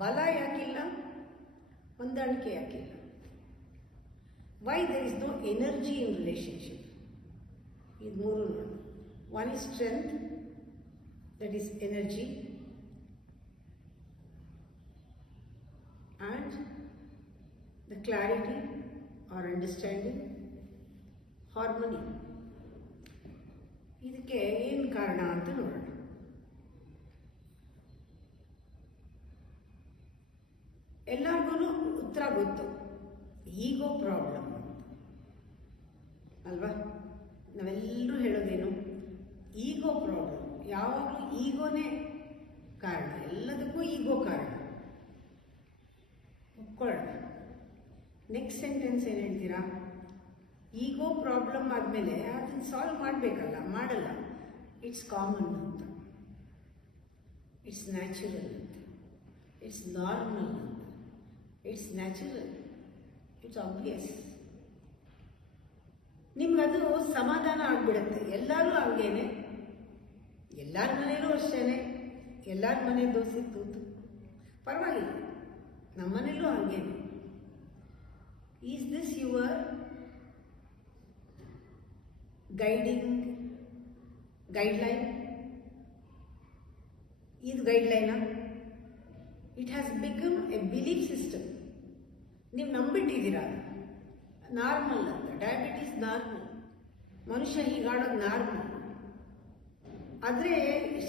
ಬಲ ಯಾಕಿಲ್ಲ, ಹೊಂದಾಣಿಕೆ ಯಾಕಿಲ್ಲ? Why there is no energy in relationship? ಇದು ಮೂರು ನೋಡಿ. One is strength, that is energy, and the clarity or understanding, harmony. ಇದಕ್ಕೆ ಏನು ಕಾರಣ ಅಂತ ನೋಡೋಣ. ಎಲ್ಲರಿಗೂ ಉತ್ತರ ಗೊತ್ತು, ಈಗೋ ಪ್ರಾಬ್ಲಮ್ ಅಂತ ಅಲ್ವಾ? ನಾವೆಲ್ಲರೂ ಹೇಳೋದೇನು? ಈಗೋ ಪ್ರಾಬ್ಲಮ್. ಯಾವಾಗಲೂ ಈಗೋನೇ ಕಾರಣ, ಎಲ್ಲದಕ್ಕೂ ಈಗೋ ಕಾರಣ. ಒಪ್ಕೊಳ್ಳೋಣ. ನೆಕ್ಸ್ಟ್ ಸೆಂಟೆನ್ಸ್ ಏನು ಹೇಳ್ತೀರಾ? ಈಗೋ ಪ್ರಾಬ್ಲಮ್ ಆದಮೇಲೆ ಅದನ್ನು ಸಾಲ್ವ್ ಮಾಡಬೇಕಲ್ಲ, ಮಾಡಲ್ಲ. ಇಟ್ಸ್ ಕಾಮನ್ ಅಂತ, ಇಟ್ಸ್ ನ್ಯಾಚುರಲ್ ಅಂತ, ಇಟ್ಸ್ ನಾರ್ಮಲ್ ಅಂತ, ಇಟ್ಸ್ ನ್ಯಾಚುರಲ್, ಇಟ್ಸ್ ಆಬ್ವಿಯಸ್. ನಿಮ್ಗದು ಸಮಾಧಾನ ಆಗಿಬಿಡುತ್ತೆ. ಎಲ್ಲರೂ ಹಂಗೇನೆ, ಎಲ್ಲರ ಮನೇಲೂ ಅಷ್ಟೇನೆ. ಎಲ್ಲರ ಮನೆ ದೋಸೆ ತೂತು ಪರವಾಗಿಲ್ಲ, ನಮ್ಮ ಮನೇಲೂ ಹಂಗೇನೆ. Is this your guideline? ಇದು ಗೈಡ್ಲೈನಾ? It has become a belief system. ನೀವು ನಂಬಿಟ್ಟಿದ್ದೀರಾ ನಾರ್ಮಲ್ ಅಂತ. ಡಯಾಬಿಟೀಸ್ ನಾರ್ಮಲ್, ಮನುಷ್ಯ ಹೀಗಾಡೋದು ನಾರ್ಮಲ್. ಆದರೆ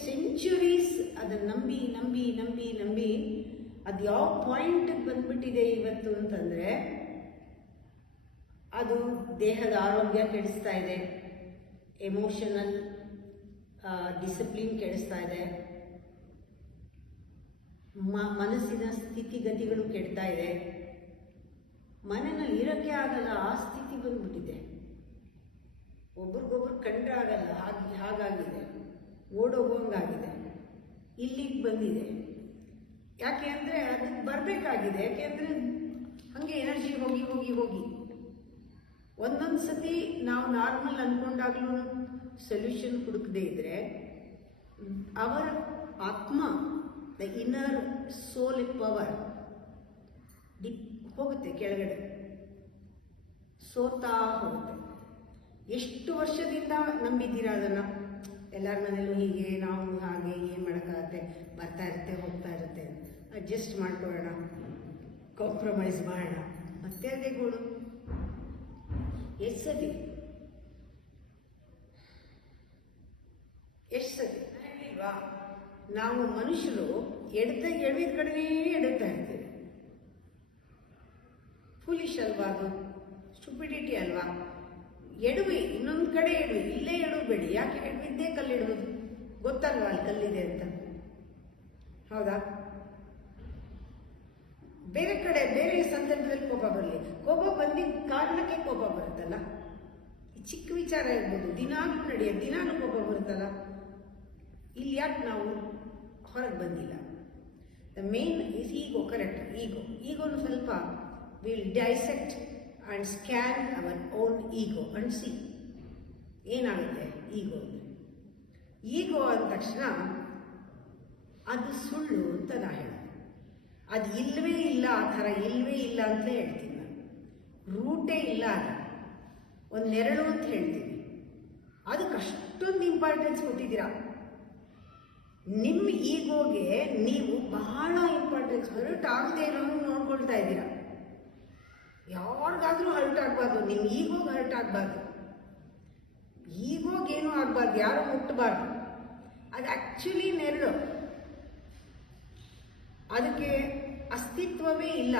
ಸೆಂಚುರೀಸ್ ಅದನ್ನು ನಂಬಿ ನಂಬಿ ನಂಬಿ ನಂಬಿ ಅದು ಯಾವ ಪಾಯಿಂಟಿಗೆ ಬಂದ್ಬಿಟ್ಟಿದೆ ಇವತ್ತು ಅಂತಂದರೆ, ಅದು ದೇಹದ ಆರೋಗ್ಯ ಕೆಡಿಸ್ತಾ ಇದೆ, ಎಮೋಷನಲ್ ಡಿಸಿಪ್ಲಿನ್ ಕೆಡಿಸ್ತಾ ಇದೆ, ಮನಸ್ಸಿನ ಸ್ಥಿತಿಗತಿಗಳು ಕೆಡ್ತಾ ಇದೆ, ಮನೆಯಲ್ಲಿ ಇರೋಕ್ಕೆ ಆಗಲ್ಲ ಆ ಸ್ಥಿತಿ ಬಂದ್ಬಿಟ್ಟಿದೆ. ಒಬ್ರಿಗೊಬ್ರು ಕಂಡ್ರೆ ಆಗಲ್ಲ, ಹಾಗಾಗಿದೆ, ಓಡೋಗೋಂಗಾಗಿದೆ, ಇಲ್ಲಿಗೆ ಬಂದಿದೆ. ಯಾಕೆ ಅಂದರೆ ಅದಕ್ಕೆ ಬರಬೇಕಾಗಿದೆ. ಯಾಕೆ ಅಂದರೆ ಹಾಗೆ ಎನರ್ಜಿ ಹೋಗಿ ಹೋಗಿ ಹೋಗಿ ಒಂದೊಂದು ಸತಿ ನಾವು ನಾರ್ಮಲ್ ಅಂದ್ಕೊಂಡಾಗ್ಲೂ ಸೊಲ್ಯೂಷನ್ ಹುಡುಕದೇ ಇದ್ದರೆ ಅವರ ಆತ್ಮ, ದ ಇನ್ನರ್ ಸೋಲ್ ಪವರ್ ಹೋಗುತ್ತೆ ಕೆಳಗಡೆ, ಸೋತಾ ಹೋಗುತ್ತೆ. ಎಷ್ಟು ವರ್ಷದಿಂದ ನಂಬಿದ್ದೀರಾ ಅದನ್ನು? ಎಲ್ಲರ ಮನೇಲೂ ಹೀಗೆ, ನಾವು ಹಾಗೆ, ಏನು ಮಾಡೋಕ್ಕಾಗತ್ತೆ, ಬರ್ತಾ ಇರುತ್ತೆ ಹೋಗ್ತಾ ಇರುತ್ತೆ, ಅಡ್ಜಸ್ಟ್ ಮಾಡ್ಕೊಳ್ಳೋಣ, ಕಾಂಪ್ರಮೈಸ್ ಮಾಡೋಣ, ಮತ್ತೆ ಅದೇ ಗೋಳು. ಎಷ್ಟು ಸತಿ ಹೇಳಿಲ್ವಾ? ನಾವು ಮನುಷ್ಯರು ಎಡವಿದ ಕಡೆನೇ ಎಡುತ್ತಾ ಇರ್ತೀವಿ. ಫೂಲಿಶ್ ಅಲ್ವಾ ಅದು? ಸ್ಟುಪಿಡಿಟಿ ಅಲ್ವಾ? ಎಡವಿ, ಇನ್ನೊಂದು ಕಡೆ ಎಡವಿ, ಇಲ್ಲೇ ಎಡಬೇಡಿ. ಯಾಕೆ ಎಡವಿದ್ದೇ ಕಲ್ಲಿಡುವುದು? ಗೊತ್ತಲ್ವಾ ಅಲ್ಲಿ ಕಲ್ಲಿದೆ ಅಂತ? ಹೌದಾ? ಬೇರೆ ಕಡೆ ಬೇರೆ ಸಂದರ್ಭದಲ್ಲಿ ಕೋಪ ಬರಲಿ, ಕೋಪ ಬಂದಿದ್ದ ಕಾರಣಕ್ಕೆ ಕೋಪ ಬರುತ್ತಲ್ಲ. ಚಿಕ್ಕ ವಿಚಾರ ಇರ್ಬೋದು, ದಿನಾಲೂ ನಡೆಯೋದು, ದಿನಾಲೂ ಕೋಪ ಬರುತ್ತಲ್ಲ. ಇಲ್ಲಿ ಯಾಕೆ ನಾವು ಹೊರಗೆ ಬಂದಿಲ್ಲ? The main is ego. Correct, ಈಗೋನು ಸ್ವಲ್ಪ will dissect and scan our own ego and see ಏನಾಗುತ್ತೆ. ಈಗೋ ಅಂದ ತಕ್ಷಣ ಅದು ಸುಳ್ಳು ಅಂತ ನಾ ಹೇಳೋದು. ಅದು ಇಲ್ಲವೇ ಇಲ್ಲ, ಆ ಥರ ಇಲ್ಲವೇ ಇಲ್ಲ ಅಂತಲೇ ಹೇಳ್ತೀನಿ ನಾನು. ರೂಟೇ ಇಲ್ಲ, ಅದು ಒಂದು ನೆರಳು ಅಂತ ಹೇಳ್ತೀನಿ. ಅದಕ್ಕೆ ಅಷ್ಟೊಂದು ಇಂಪಾರ್ಟೆನ್ಸ್ ಕೊಟ್ಟಿದ್ದೀರಾ. ನಿಮ್ಮ ಈಗೋಗೆ ನೀವು ಬಹಳ ಇಂಪಾರ್ಟೆನ್ಸ್, ಹರ್ಟ್ ಆಗದೆ ಇರೋನು ನೋಡ್ಕೊಳ್ತಾ ಇದ್ದೀರಾ. ಯಾರಿಗಾದ್ರೂ ಹರ್ಟ್ ಆಗಬಾರ್ದು, ನಿಮ್ಮ ಈಗೋಗೆ ಹರ್ಟ್ ಆಗಬಾರ್ದು, ಈಗೋಗೇನೂ ಆಗಬಾರ್ದು, ಯಾರು ಮುಟ್ಟಬಾರ್ದು. ಅದು ಆ್ಯಕ್ಚುಲಿ ನೆರಳು, ಅದಕ್ಕೆ ಅಸ್ತಿತ್ವವೇ ಇಲ್ಲ,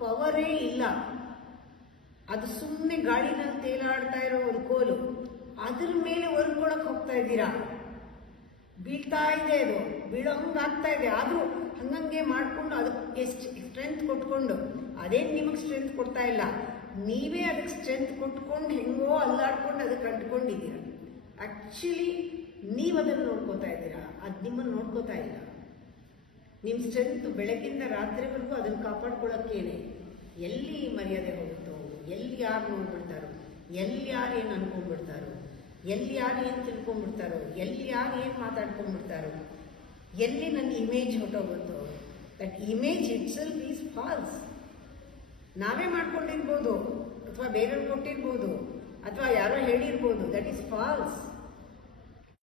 ಪವರೇ ಇಲ್ಲ. ಅದು ಸುಮ್ಮನೆ ಗಾಳಿನಲ್ಲಿ ತೇಲಾಡ್ತಾ ಇರೋ ಒಂದು ಕೋಲು, ಅದ್ರ ಮೇಲೆ ಒರ್ಕೊಳಕ್ಕೆ ಹೋಗ್ತಾ ಇದ್ದೀರಾ. ಬೀಳ್ತಾ ಇದೆ, ಅದು ಬೀಳೋ ಹಂಗೆ ಆಗ್ತಾ ಇದೆ. ಆದರೂ ಹಂಗಂಗೆ ಮಾಡಿಕೊಂಡು ಅದಕ್ಕೆ ಸ್ಟ್ರೆಂತ್ ಕೊಟ್ಕೊಂಡು, ಅದೇನು ನಿಮಗೆ ಸ್ಟ್ರೆಂತ್ ಕೊಡ್ತಾ ಇಲ್ಲ, ನೀವೇ ಅದಕ್ಕೆ ಸ್ಟ್ರೆಂತ್ ಕೊಟ್ಕೊಂಡು ಹೆಂಗೋ ಅಲ್ಲಾಡ್ಕೊಂಡು ಅದಕ್ಕೆ ಅಂಟ್ಕೊಂಡಿದ್ದೀರ. ಆ್ಯಕ್ಚುಲಿ ನೀವು ಅದನ್ನು ನೋಡ್ಕೋತಾ ಇದ್ದೀರಾ, ಅದು ನಿಮ್ಮನ್ನು ನೋಡ್ಕೋತಾ ಇಲ್ಲ. ನಿಮ್ಮ ಸ್ಟ್ರೆಂತ್ ಬೆಳಗಿಂದ ರಾತ್ರಿವರೆಗೂ ಅದನ್ನು ಕಾಪಾಡ್ಕೊಳ್ಳೋಕ್ಕೇನೆ. ಎಲ್ಲಿ ಮರ್ಯಾದೆ ಹೋಗುತ್ತೋ, ಎಲ್ಲಿ ಯಾರು ನೋಡ್ಬಿಡ್ತಾರೋ, ಎಲ್ಲಿ ಯಾರು ಏನು ಅನ್ಕೊಂಡ್ಬಿಡ್ತಾರೋ, ಎಲ್ಲಿ ಯಾರು ಏನು ತಿಳ್ಕೊಂಡ್ಬಿಡ್ತಾರೋ, ಎಲ್ಲಿ ಯಾರು ಏನು ಮಾತಾಡ್ಕೊಂಡ್ಬಿಡ್ತಾರೋ, ಎಲ್ಲಿ ನನ್ನ ಇಮೇಜ್ ಹೊಟ್ಟೋಗುತ್ತೋ, that image itself is false. ನಾವೇ ಮಾಡ್ಕೊಂಡಿರ್ಬೋದು, ಅಥವಾ ಬೇರೆಯವ್ರು ಕೊಟ್ಟಿರ್ಬೋದು, ಅಥವಾ ಯಾರೋ ಹೇಳಿರ್ಬೋದು. That is false.